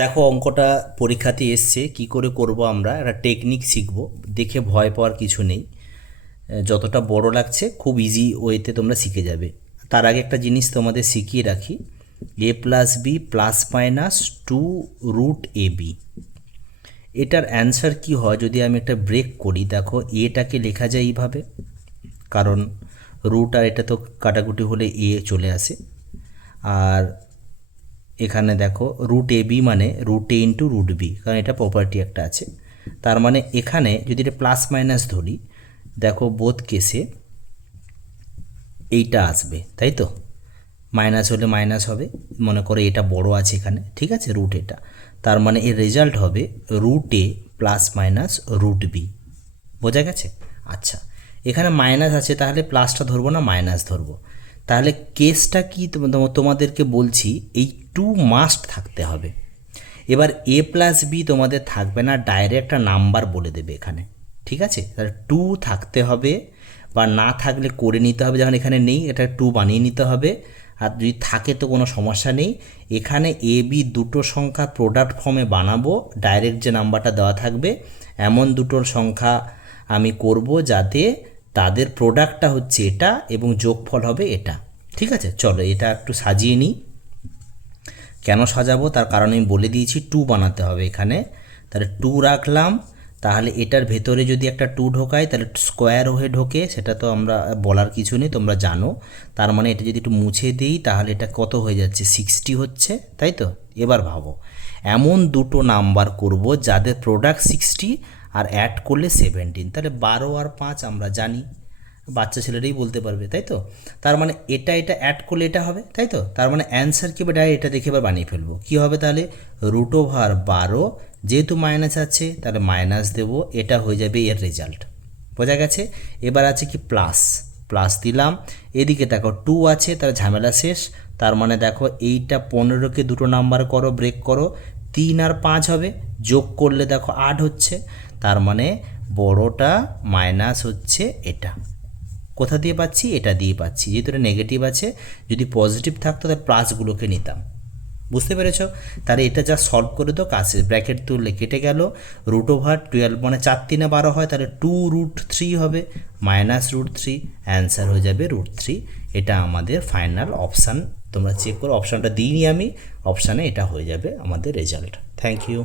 দেখো অঙ্কটা পরীক্ষাতে এসছে কি করে করব আমরা একটা টেকনিক শিখব। দেখে ভয় পাওয়ার কিছু নেই, যতটা বড় লাগছে খুব ইজি ওয়েতে তোমরা শিখে যাবে। তার আগে একটা জিনিস তোমাদের শিখিয়ে রাখি, a plus b plus minus 2√ab। এটার অ্যান্সার কি হয় যদি আমি একটা ব্রেক করি, দেখো এটাকে লেখা যায় এইভাবে, কারণ রুট আর এটা তো কাটাকুটি হলে এ চলে আসে। আর এখানে দেখো √ab মানে √a × √b, কারণ এটা প্রপার্টি একটা আছে। তার মানে এখানে যদি এটা প্লাস মাইনাস ধরি, দেখো বোথ কেসে এইটা আসবে, তাই তো? মাইনাস হলে মাইনাস হবে, মনে করো এটা বড় আছে এখানে, ঠিক আছে, রুট এটা। তার মানে এর রেজাল্ট হবে √a প্লাস মাইনাস √b। বোঝা গেছে? আচ্ছা, এখানে মাইনাস আছে, তাহলে প্লাসটা ধরবো না মাইনাস ধরবো। তাহলে কেসটা কি তোমাদেরকে বলছি, এই 2 মাস্ট থাকতে হবে। এবার a প্লাস বি তোমাদের থাকবে না, ডাইরেক্ট একটা নাম্বার বলে দেবে এখানে, ঠিক আছে? তাহলে 2 থাকতে হবে, বা না থাকলে করে নিতে হবে, যখন এখানে নেই এটা 2 বানিয়ে নিতে হবে। আর যদি থাকে তো কোনো সমস্যা নেই, এখানে এ বি দুটো সংখ্যা প্রোডাক্ট ফর্মে বানাবো, ডাইরেক্ট যে নাম্বারটা দেওয়া থাকবে এমন দুটোর সংখ্যা আমি করব যাতে তাদের প্রোডাক্টটা হচ্ছে এটা এবং যোগফল হবে এটা। ঠিক আছে, চলো এটা একটু সাজিয়ে নিই। কেন সাজাবো তার কারণ আমি বলে দিয়েছি, 2 বানাতে হবে এখানে। তাহলে 2 রাখলাম, তাহলে এটার ভেতরে যদি একটা 2 ঢোকায় তাহলে স্কোয়ার হয়ে ঢোকে, সেটা তো আমরা বলার কিছু নেই, তোমরা জানো। তার মানে এটা যদি একটু মুছে দিই তাহলে এটা কত হয়ে যাচ্ছে, 60 হচ্ছে, তাই তো? এবার ভাবো, এমন দুটো নাম্বার করব যাদের প্রোডাক্ট 60 আর অ্যাড করলে 17, তাহলে 12 আর 5 আমরা জানি, বাচ্চা ছেলেরাই বলতে পারবে, তাই তো? তার মানে এটা এটা অ্যাড করলে এটা হবে, তাই তো? তার মানে অ্যান্সার কি হবে, ডাইরেক্ট এটা দেখে এবার বানিয়ে ফেলবো। কী হবে তাহলে, √12, যেহেতু মাইনাস আছে তাহলে মাইনাস দেবো, এটা হয়ে যাবে এর রেজাল্ট। বোঝা গেছে? এবার আছে কি প্লাস, প্লাস দিলাম, এদিকে দেখো 2 আছে, তার ঝামেলা শেষ। তার মানে দেখো এইটা 15কে দুটো নাম্বার করো, ব্রেক করো, 3 আর 5 হবে, যোগ করলে দেখো 8 হচ্ছে। তার মানে বড়টা মাইনাস হচ্ছে এটা। কোথা দিয়ে পাচ্ছি, এটা দিয়ে পাচ্ছি, যেহেতু এটা নেগেটিভ আছে, যদি পজিটিভ থাকতো তাহলে প্লাসগুলোকে নিতাম। বুঝতে পেরেছ? তাহলে এটা যা সলভ করে তো কাছে ব্র্যাকেট তুললে কেটে গেল। √12 মানে 4 3 12 হয়, তাহলে 2√3 হবে, মাইনাস √3, অ্যান্সার হয়ে যাবে √3। এটা আমাদের ফাইনাল অপশান। তোমরা চেক করো, অপশানটা দিইনি আমি, অপশানে এটা হয়ে যাবে আমাদের রেজাল্ট। Thank you.